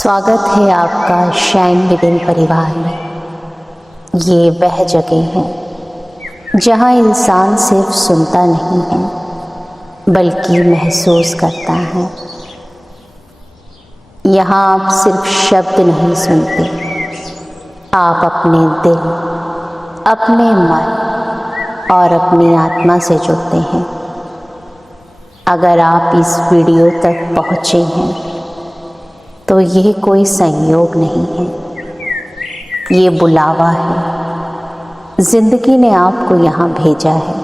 स्वागत है आपका शाइन विदिन परिवार में। ये वह जगह है जहाँ इंसान सिर्फ सुनता नहीं है बल्कि महसूस करता है। यहाँ आप सिर्फ शब्द नहीं सुनते, आप अपने दिल, अपने मन और अपनी आत्मा से जुड़ते हैं। अगर आप इस वीडियो तक पहुँचे हैं तो यह कोई संयोग नहीं है, ये बुलावा है। जिंदगी ने आपको यहाँ भेजा है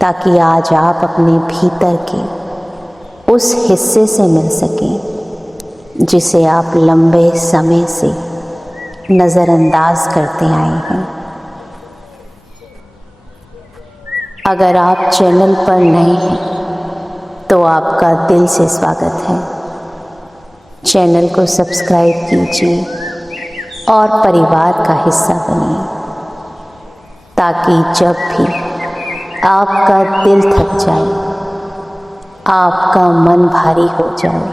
ताकि आज आप अपने भीतर के उस हिस्से से मिल सकें जिसे आप लंबे समय से नज़रअंदाज करते आए हैं। अगर आप चैनल पर नए हैं तो आपका दिल से स्वागत है। चैनल को सब्सक्राइब कीजिए और परिवार का हिस्सा बनिए ताकि जब भी आपका दिल थक जाए, आपका मन भारी हो जाए,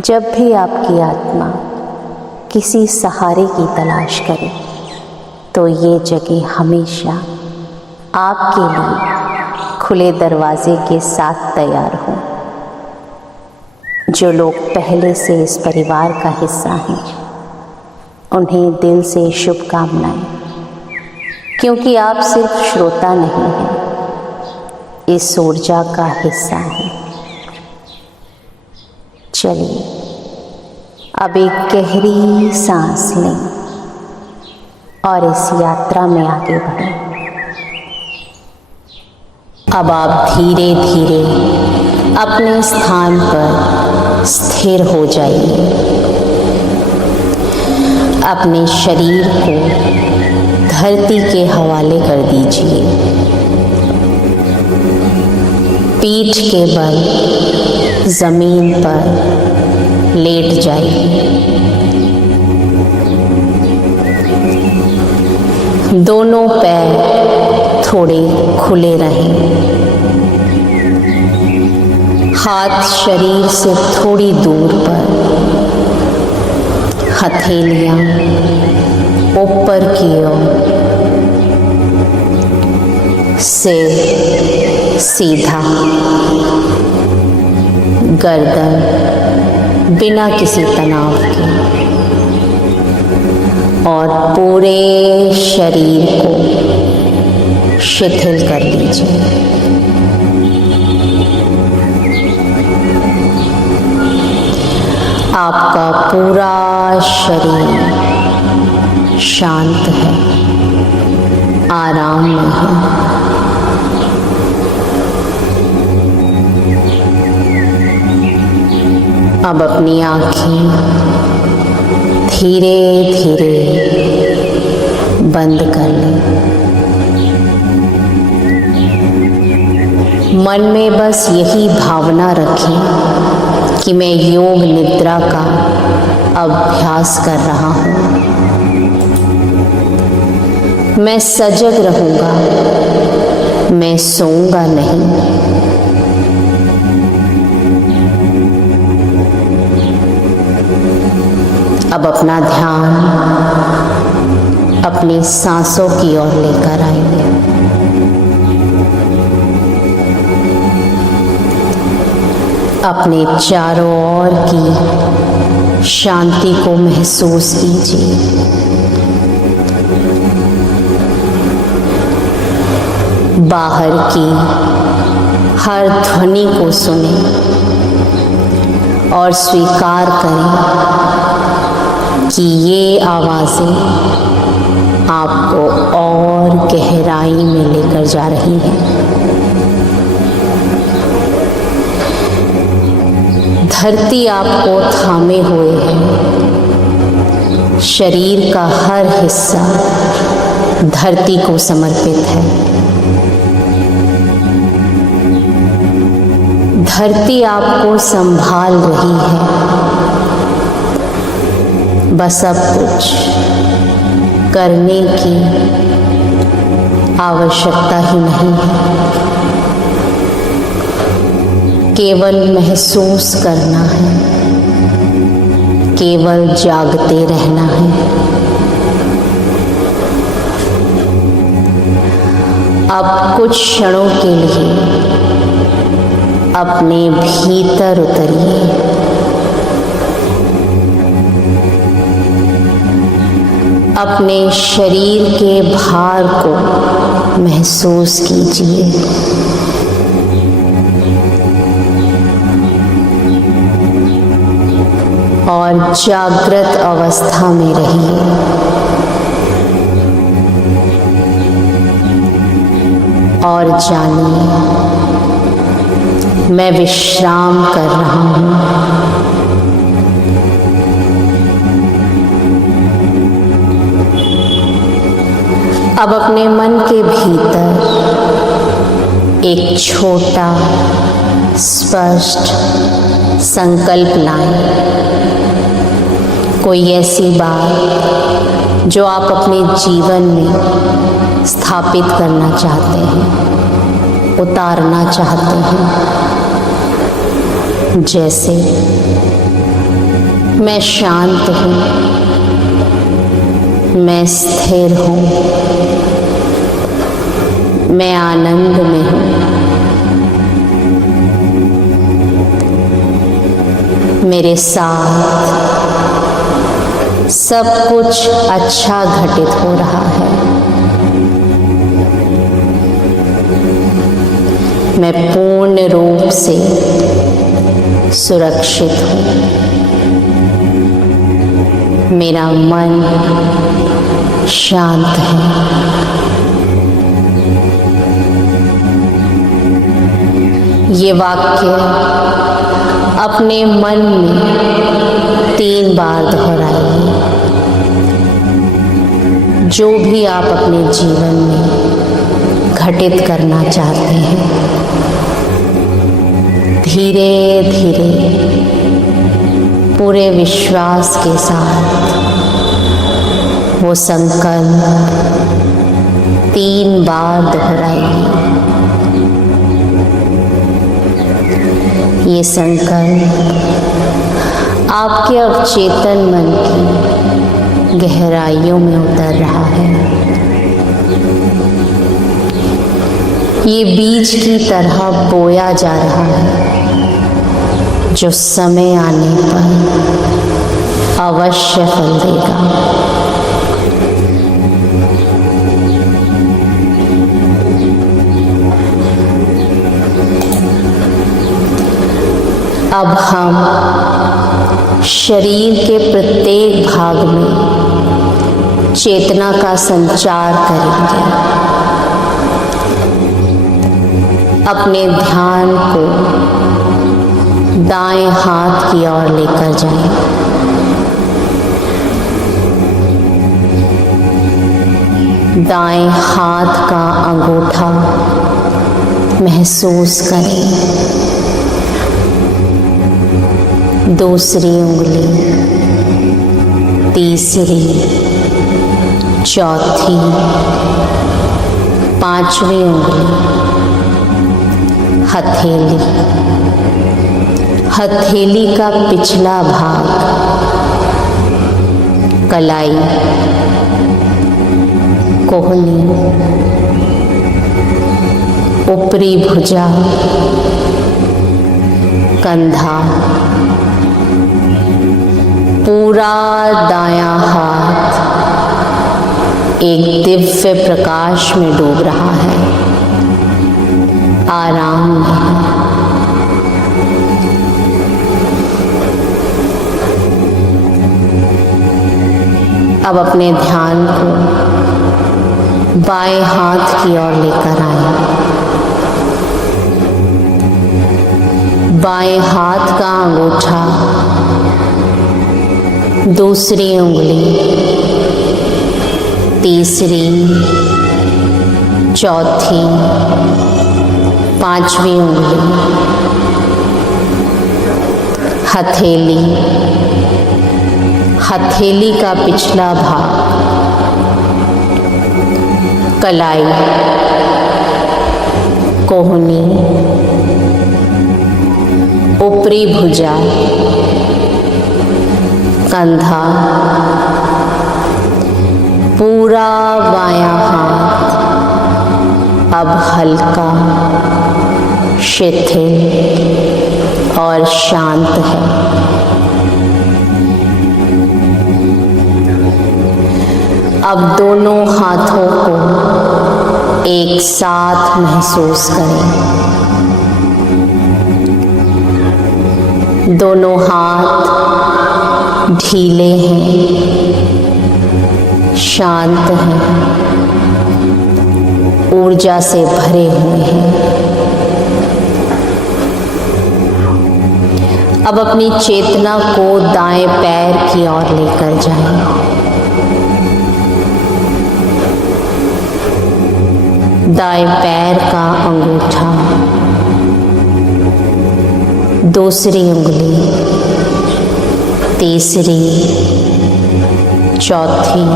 जब भी आपकी आत्मा किसी सहारे की तलाश करे तो ये जगह हमेशा आपके लिए खुले दरवाजे के साथ तैयार हो। जो लोग पहले से इस परिवार का हिस्सा हैं उन्हें दिल से शुभकामनाएं, क्योंकि आप सिर्फ श्रोता नहीं हैं, इस ऊर्जा का हिस्सा हैं। चलिए अब एक गहरी सांस लें और इस यात्रा में आगे बढ़ें। अब आप धीरे धीरे अपने स्थान पर स्थिर हो जाइए। अपने शरीर को धरती के हवाले कर दीजिए। पीठ के बल जमीन पर लेट जाइए। दोनों पैर थोड़े खुले रहें। हाथ शरीर से थोड़ी दूर पर, हथेलियां ऊपर की ओर, सिर सीधा, गर्दन बिना किसी तनाव के और पूरे शरीर को शिथिल कर लीजिए। आपका पूरा शरीर शांत है, आराम में है। अब अपनी आँखें धीरे धीरे बंद कर लें। मन में बस यही भावना रखें कि मैं योग निद्रा का अभ्यास कर रहा हूँ। मैं सजग रहूँगा, मैं सोऊंगा नहीं। अब अपना ध्यान अपनी सांसों की ओर लेकर आइए। अपने चारों ओर की शांति को महसूस कीजिए। बाहर की हर ध्वनि को सुनें और स्वीकार करें कि ये आवाज़ें आपको और गहराई में लेकर जा रही हैं। धरती आपको थामे हुए है। शरीर का हर हिस्सा धरती को समर्पित है। धरती आपको संभाल रही है। बस अब कुछ करने की आवश्यकता ही नहीं है। केवल महसूस करना है। केवल जागते रहना है। अब कुछ क्षणों के लिए अपने भीतर उतरिए। अपने शरीर के भार को महसूस कीजिए। और जागृत अवस्था में रहिए। और जानिए, मैं विश्राम कर रहा हूँ। अब अपने मन के भीतर एक छोटा स्पष्ट संकल्प लाएं। कोई ऐसी बात जो आप अपने जीवन में स्थापित करना चाहते हैं, उतारना चाहते हैं। जैसे मैं शांत हूँ, मैं स्थिर हूँ, मैं आनंद में हूँ, मेरे साथ सब कुछ अच्छा घटित हो रहा है। मैं पूर्ण रूप से सुरक्षित हूँ। मेरा मन शांत है। ये वाक्य अपने मन में 3 बार दोहराइए। जो भी आप अपने जीवन में घटित करना चाहते हैं, धीरे धीरे पूरे विश्वास के साथ वो संकल्प 3 बार दोहराइए। ये संकल्प आपके अवचेतन मन की गहराइयों में उतर रहा है। ये बीज की तरह बोया जा रहा है, जो समय आने पर अवश्य फल देगा। अब हम शरीर के प्रत्येक भाग में चेतना का संचार करेंगे। अपने ध्यान को दाएं हाथ की ओर लेकर जाएं। दाएं हाथ का अंगूठा महसूस करें। दूसरी उंगली, तीसरी, चौथी, 5वीं उंगली, हथेली, हथेली का पिछला भाग, कलाई, कोहनी, ऊपरी भुजा, कंधा, पूरा दायां हाथ एक दिव्य प्रकाश में डूब रहा है, आराम में है। अब अपने ध्यान को बाएं हाथ की ओर लेकर आएं। बाएं हाथ का अंगूठा, दूसरी उंगली, तीसरी, चौथी, 5वीं उंगली, हथेली, हथेली का पिछला भाग, कलाई, कोहनी, ऊपरी भुजा, कंधा, पूरा बायां हाथ अब हल्का, शिथिल और शांत है। अब दोनों हाथों को एक साथ महसूस करें। दोनों हाथ ढीले हैं, शांत हैं, ऊर्जा से भरे हुए हैं। अब अपनी चेतना को दाएं पैर की ओर लेकर जाएं। दाएं पैर का अंगूठा, दूसरी उंगली, तीसरी, चौथी,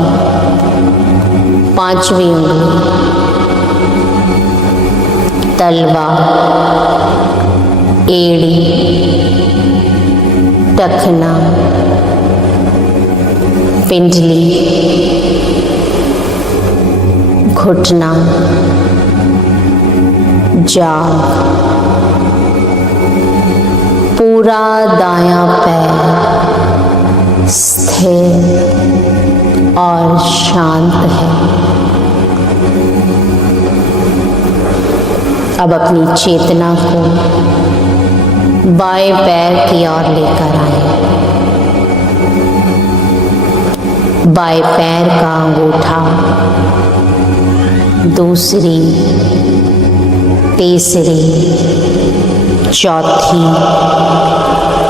पांचवी उंगली, तलवा, एड़ी, टखना, पिंडली, घुटना, जांघ, पूरा दायां पैर स्थिर और शांत है। अब अपनी चेतना को बाएं पैर की ओर लेकर आए। बाएं पैर का अंगूठा, दूसरी, तीसरी, चौथी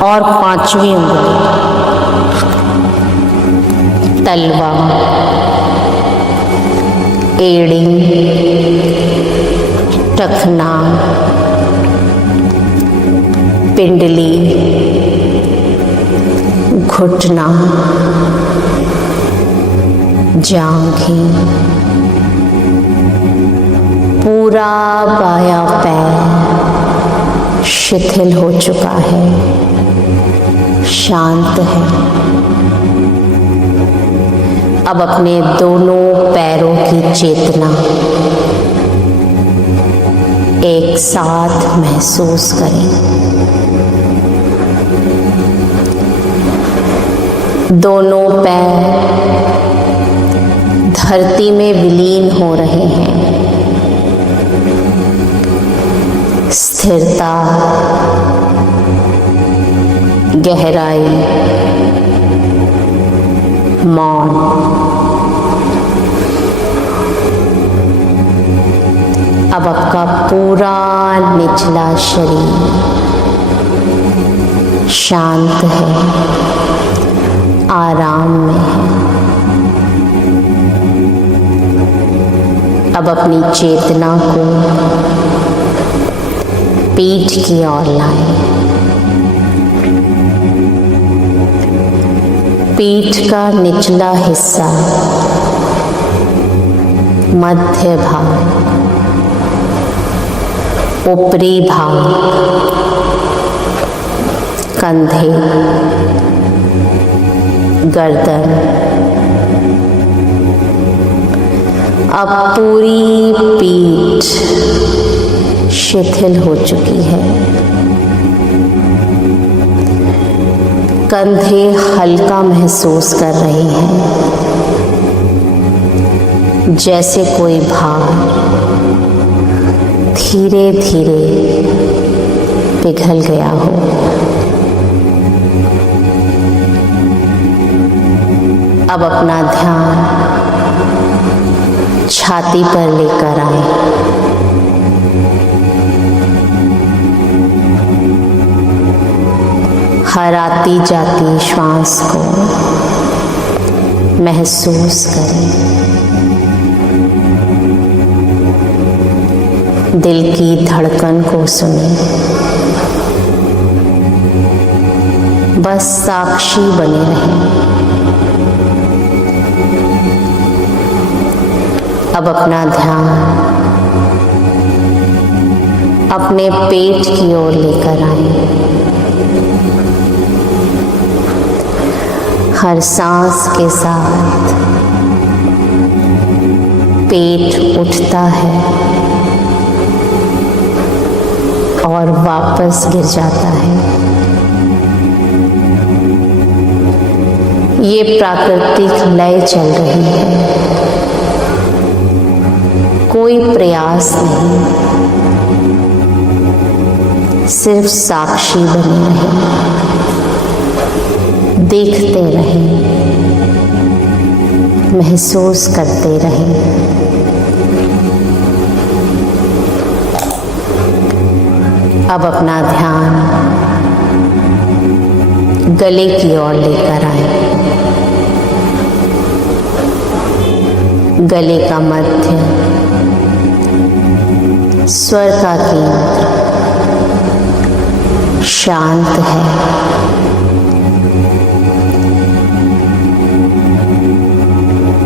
और पांचवी उंगली, तलवा, एड़ी, टखना, पिंडली, घुटना, जांघें, पूरा बायां पैर शिथिल हो चुका है, शांत है। अब अपने दोनों पैरों की चेतना एक साथ महसूस करें। दोनों पैर धरती में विलीन हो रहे हैं। स्थिरता, गहराई, मौन। अब आपका पूरा निचला शरीर शांत है, आराम में है। अब अपनी चेतना को पीठ की ओर लाएं। पीठ का निचला हिस्सा, मध्य भाग, ऊपरी भाग, कंधे, गर्दन। अब पूरी पीठ शिथिल हो चुकी है। कंधे हल्का महसूस कर रहे हैं, जैसे कोई भार धीरे धीरे पिघल गया हो। अब अपना ध्यान छाती पर लेकर आए। हर आती जाती श्वास को महसूस करें। दिल की धड़कन को सुनें। बस साक्षी बने रहें। अब अपना ध्यान अपने पेट की ओर लेकर आए। हर सांस के साथ पेट उठता है और वापस गिर जाता है। ये प्राकृतिक लय चल रही है, कोई प्रयास नहीं, सिर्फ साक्षी बने रहें, देखते रहें, महसूस करते रहें। अब अपना ध्यान गले की ओर लेकर आए। गले का मध्य स्वर का केंद्र शांत है।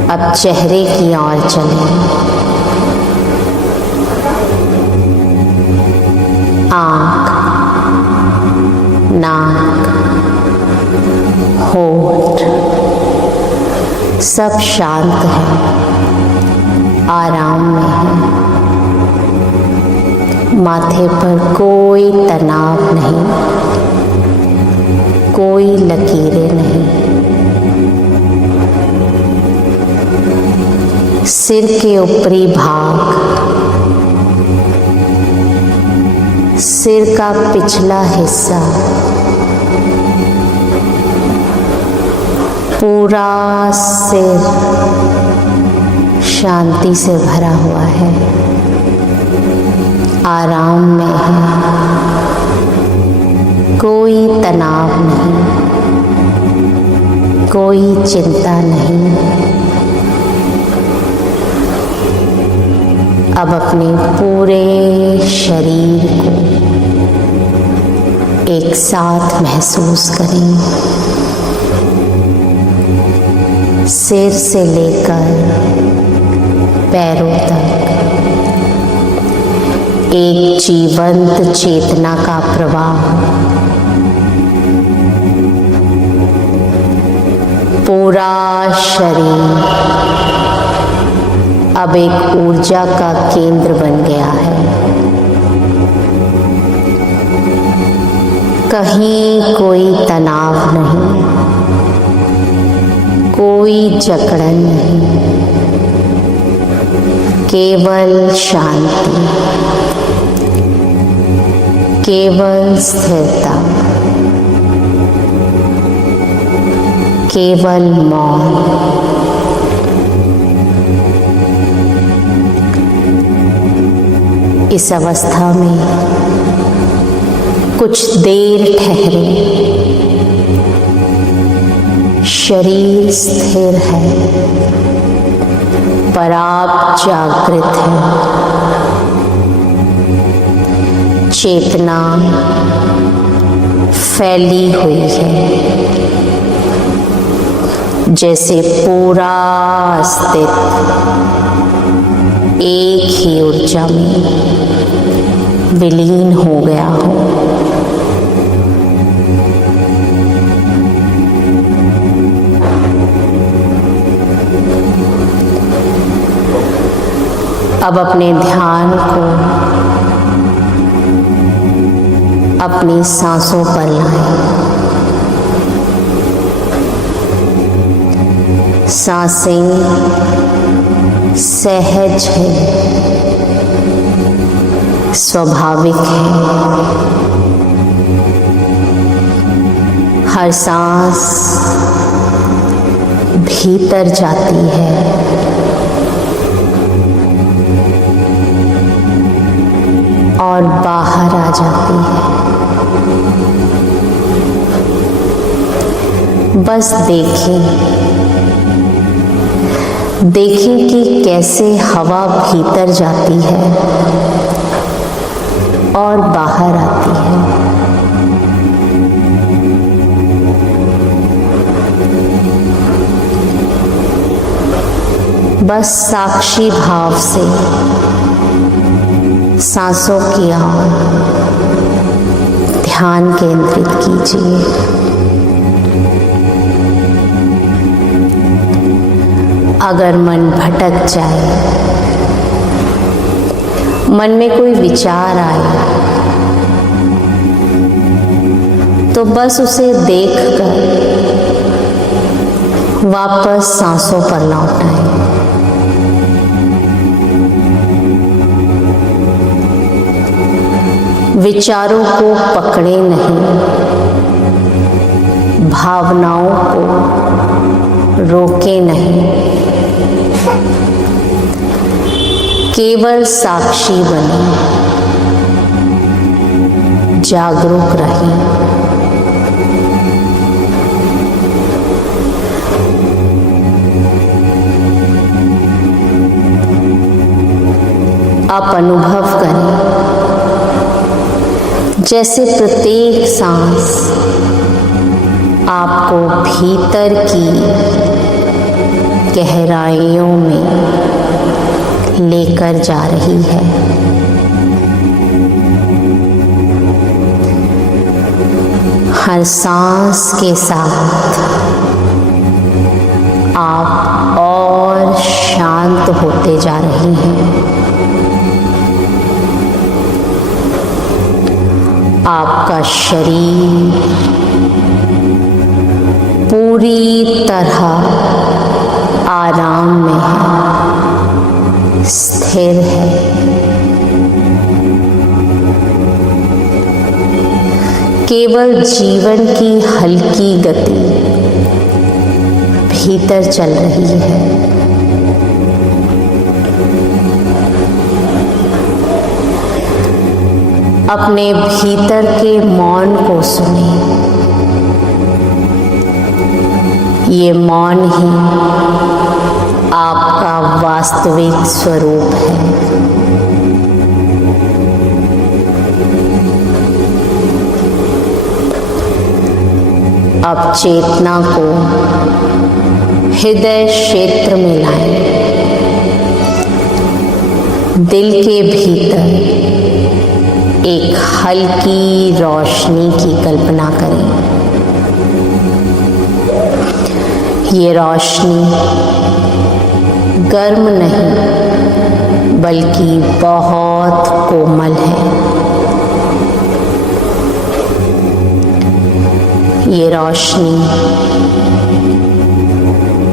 अब चेहरे की ओर चलें। आँख, नाक, होठ सब शांत है, आराम में है। माथे पर कोई तनाव नहीं, कोई लकीरें नहीं। सिर के ऊपरी भाग, सिर का पिछला हिस्सा पूरा सिर शांति से भरा हुआ है, आराम में है, कोई तनाव नहीं, कोई चिंता नहीं। अब अपने पूरे शरीर को एक साथ महसूस करें, सिर से लेकर पैरों तक एक जीवंत चेतना का प्रवाह पूरा शरीर अब एक ऊर्जा का केंद्र बन गया है। कहीं कोई तनाव नहीं, कोई जकड़न नहीं, केवल शांति, केवल स्थिरता, केवल मौन। इस अवस्था में कुछ देर ठहरे, शरीर स्थिर है पर आप जागृत हैं। चेतना फैली हुई है, जैसे पूरा अस्तित्व एक ही ऊर्जा में विलीन हो गया हो। अब अपने ध्यान को अपनी सांसों पर लाएं। सांसें सहज है, स्वाभाविक है। हर सांस भीतर जाती है और बाहर आ जाती है। बस देखें कि कैसे हवा भीतर जाती है और बाहर आती है। बस साक्षी भाव से सांसों की ओर ध्यान केंद्रित कीजिए। अगर मन भटक जाए, मन में कोई विचार आए, तो बस उसे देखकर वापस सांसों पर लौट आए। विचारों को पकड़े नहीं, भावनाओं को रोके नहीं, केवल साक्षी बने, जागरूक रहें। आप अनुभव करें जैसे प्रत्येक सांस आपको भीतर की गहराइयों में लेकर जा रही है। हर सांस के साथ आप और शांत होते जा रही हैं। आपका शरीर पूरी तरह आराम में है, स्थिर है। केवल जीवन की हल्की गति भीतर चल रही है। अपने भीतर के मौन को सुने। ये मौन ही आपका वास्तविक स्वरूप है। अब चेतना को हृदय क्षेत्र में लाएं। दिल के भीतर एक हल्की रोशनी की कल्पना करें। ये रोशनी गर्म नहीं बल्कि बहुत कोमल है। ये रोशनी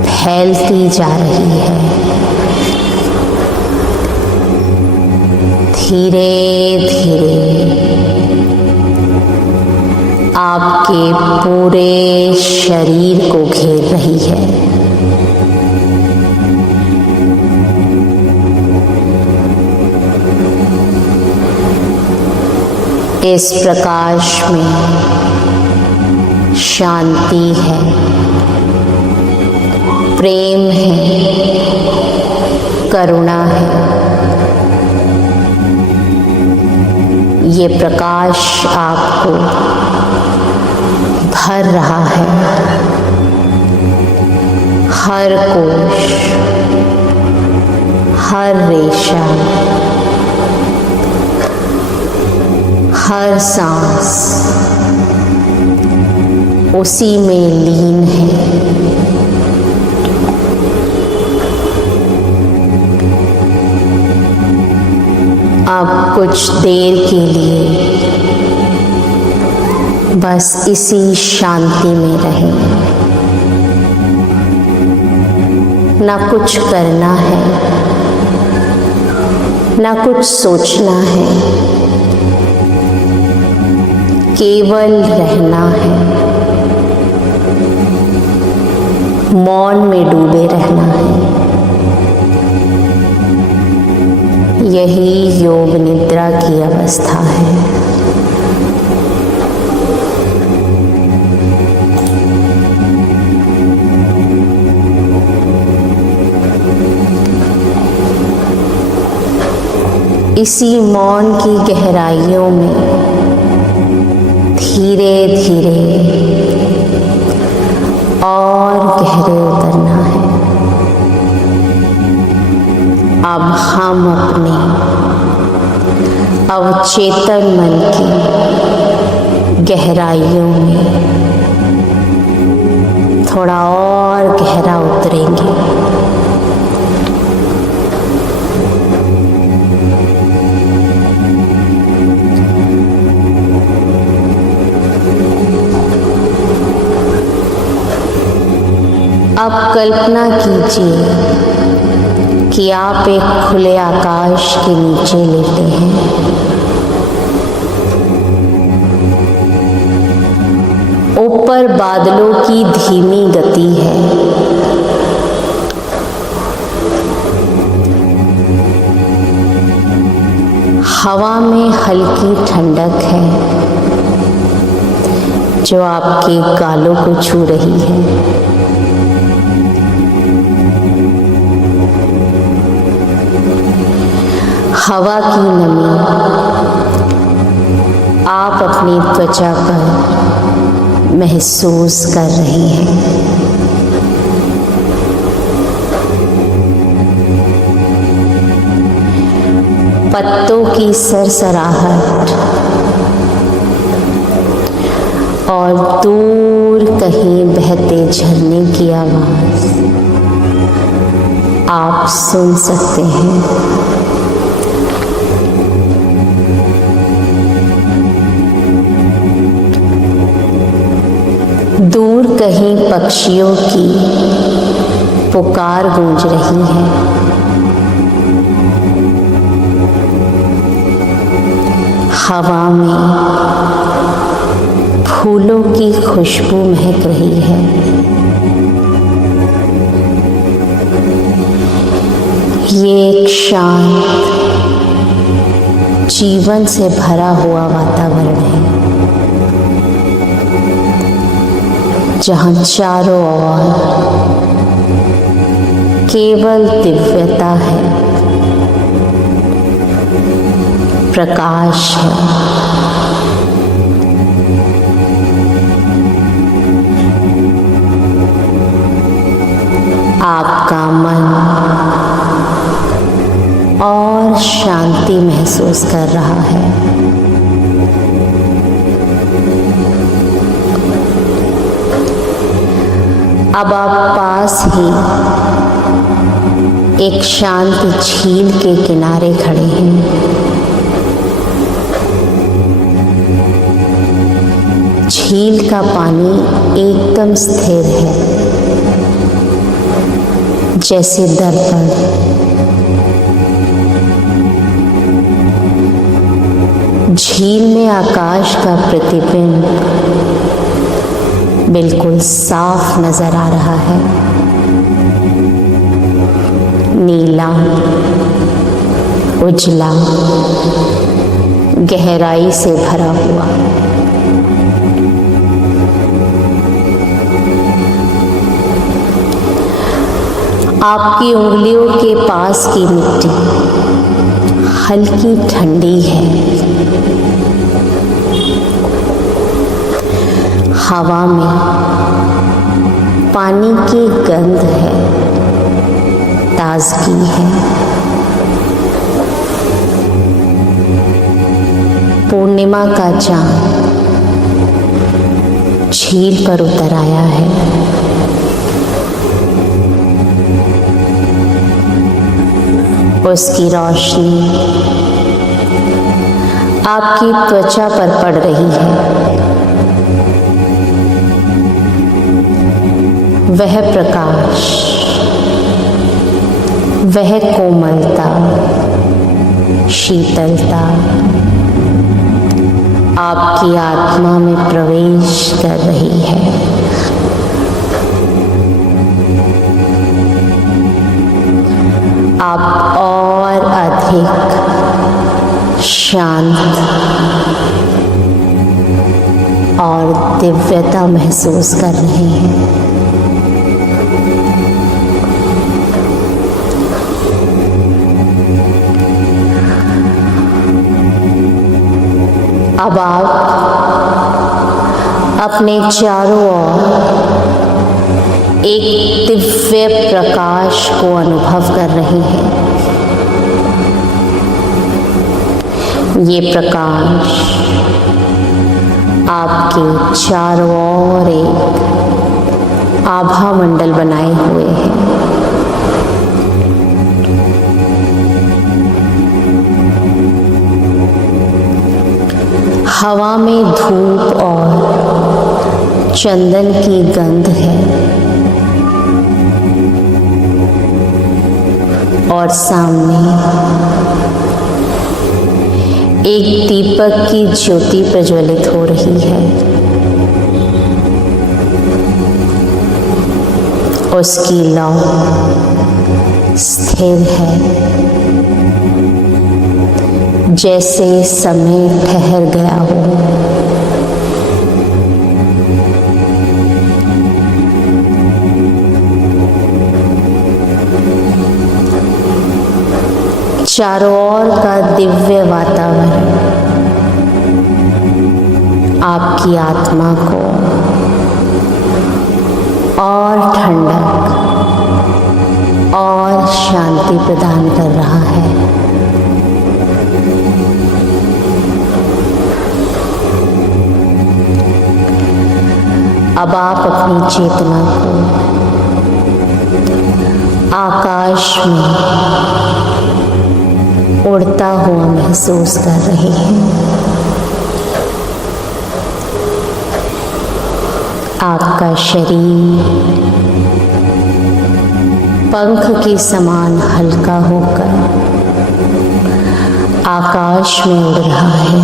फैलती जा रही है। धीरे धीरे आपके पूरे शरीर को घेर रही है। इस प्रकाश में शांति है, प्रेम है, करुणा है। ये प्रकाश आपको भर रहा है। हर कोश, हर रेशा, हर सांस उसी में लीन है। अब कुछ देर के लिए बस इसी शांति में रहें। ना कुछ करना है, ना कुछ सोचना है, केवल रहना है। मौन में डूबे रहना है। यही योग निद्रा की अवस्था है। इसी मौन की गहराइयों में धीरे धीरे और गहरे उतरना है। अब हम अपने अवचेतन मन की गहराइयों में थोड़ा और गहरा उतरेंगे। अब कल्पना कीजिए कि आप एक खुले आकाश के नीचे लेटे हैं। ऊपर बादलों की धीमी गति है। हवा में हल्की ठंडक है जो आपके गालों को छू रही है। हवा की नमी आप अपनी त्वचा पर महसूस कर रही हैं। पत्तों की सरसराहट और दूर कहीं बहते झरने की आवाज आप सुन सकते हैं। दूर कहीं पक्षियों की पुकार गूंज रही है। हवा में फूलों की खुशबू महक रही है। ये एक शांत, जीवन से भरा हुआ वातावरण है जहाँ चारों ओर केवल दिव्यता है, प्रकाश है। आपका मन और शांति महसूस कर रहा है। अब आप पास ही एक शांत झील के किनारे खड़े हैं। झील का पानी एकदम स्थिर है, जैसे दर्पण। झील में आकाश का प्रतिबिंब बिल्कुल साफ नजर आ रहा है, नीला, उजला, गहराई से भरा हुआ। आपकी उंगलियों के पास की मिट्टी हल्की ठंडी है। हवा में पानी की गंध है, ताजगी है। पूर्णिमा का चांद झील पर उतर आया है। उसकी रोशनी आपकी त्वचा पर पड़ रही है। वह प्रकाश, वह कोमलता, शीतलता आपकी आत्मा में प्रवेश कर रही है। आप और अधिक शांत और दिव्यता महसूस कर रहे हैं। अब आप अपने चारों ओर एक दिव्य प्रकाश को अनुभव कर रहे हैं। ये प्रकाश आपके चारों ओर एक आभा मंडल बनाए हुए हैं। हवा में धूप और चंदन की गंध है। और सामने एक दीपक की ज्योति प्रज्वलित हो रही है। उसकी लौ स्थिर है, जैसे समय ठहर गया हो। चारों ओर का दिव्य वातावरण आपकी आत्मा को और ठंडक और शांति प्रदान कर रहा है। अब आप अपनी चेतना को आकाश में उड़ता हुआ महसूस कर रहे हैं। आपका शरीर पंख के समान हल्का होकर आकाश में उड़ रहा है।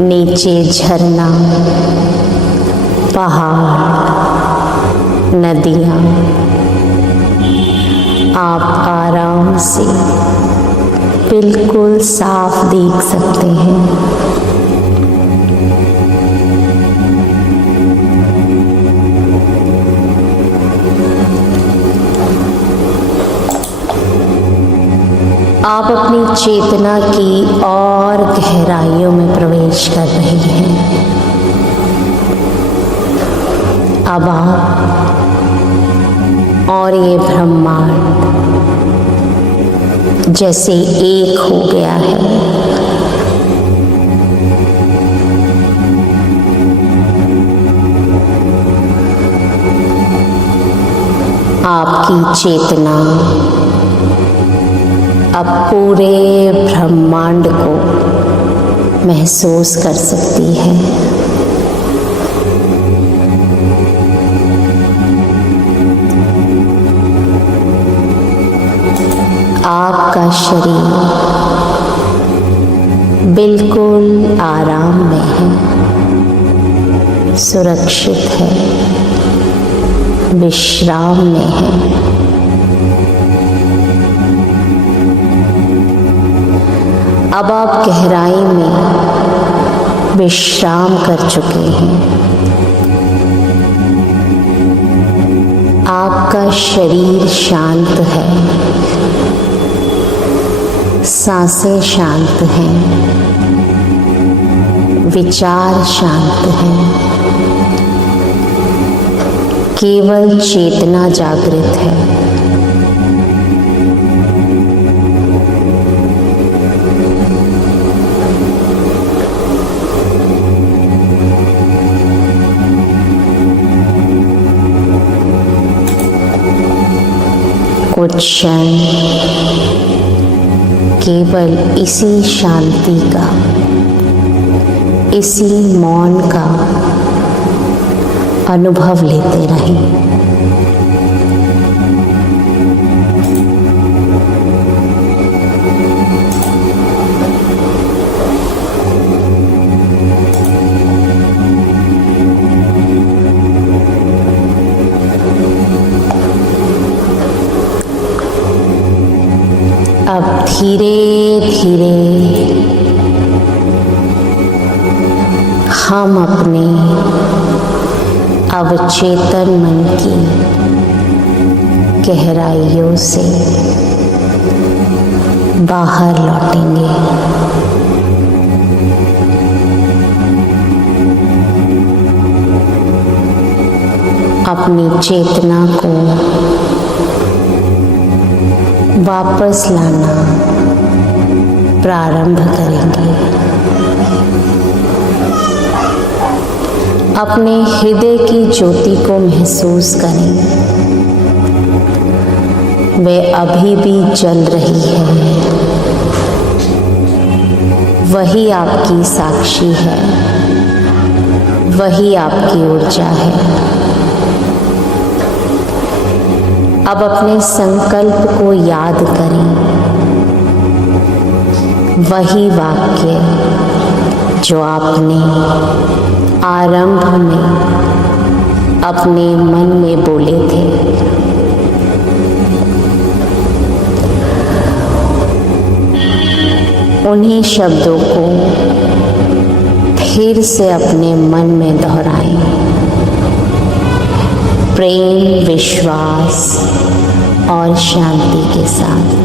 नीचे झरना, पहाड़, नदियाँ आप आराम से बिल्कुल साफ देख सकते हैं। आप अपनी चेतना की और गहराइयों में प्रवेश कर रहे हैं। अब आप और ये ब्रह्मांड जैसे एक हो गया है। आपकी चेतना अब पूरे ब्रह्मांड को महसूस कर सकती है। आपका शरीर बिल्कुल आराम में है, सुरक्षित है, विश्राम में है। अब आप गहराई में विश्राम कर चुके हैं। आपका शरीर शांत है, सांसें शांत हैं, विचार शांत हैं, केवल चेतना जागृत है। कुछ क्षण केवल इसी शांति का, इसी मौन का अनुभव लेते रहें। अब धीरे धीरे हम अपने अवचेतन मन की गहराइयों से बाहर लौटेंगे। अपनी चेतना को वापस लाना प्रारंभ करेंगे। अपने हृदय की ज्योति को महसूस करें, वह अभी भी जल रही है। वही आपकी साक्षी है, वही आपकी ऊर्जा है। अब अपने संकल्प को याद करें, वही वाक्य जो आपने आरंभ में अपने मन में बोले थे। उन्हीं शब्दों को फिर से अपने मन में दोहराएं, प्रेम, विश्वास और शांति के साथ।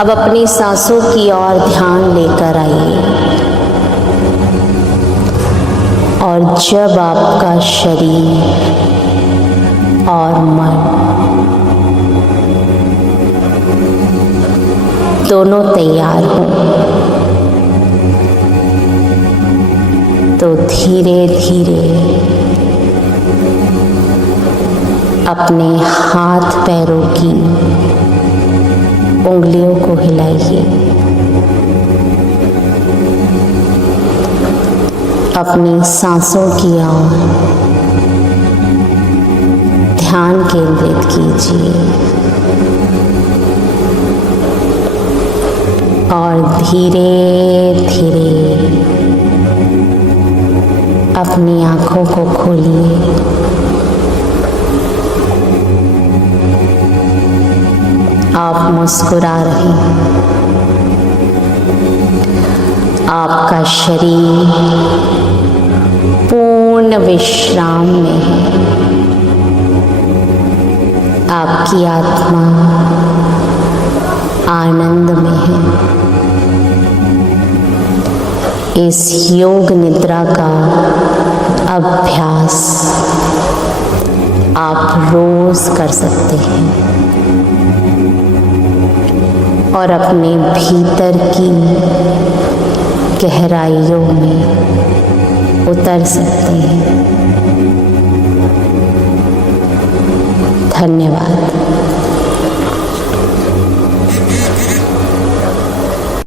अब अपनी सांसों की ओर ध्यान लेकर आइए और जब आपका शरीर और मन दोनों तैयार हों तो धीरे धीरे अपने हाथ पैरों की उंगलियों को हिलाइए। अपनी सांसों की ओर ध्यान केंद्रित कीजिए और धीरे धीरे अपनी आंखों को खोलिए। आप मुस्कुरा रहे हैं। आपका शरीर पूर्ण विश्राम में है। आपकी आत्मा आनंद में है। इस योग निद्रा का अभ्यास आप रोज कर सकते हैं और अपने भीतर की गहराइयों में उतर सकते हैं। धन्यवाद।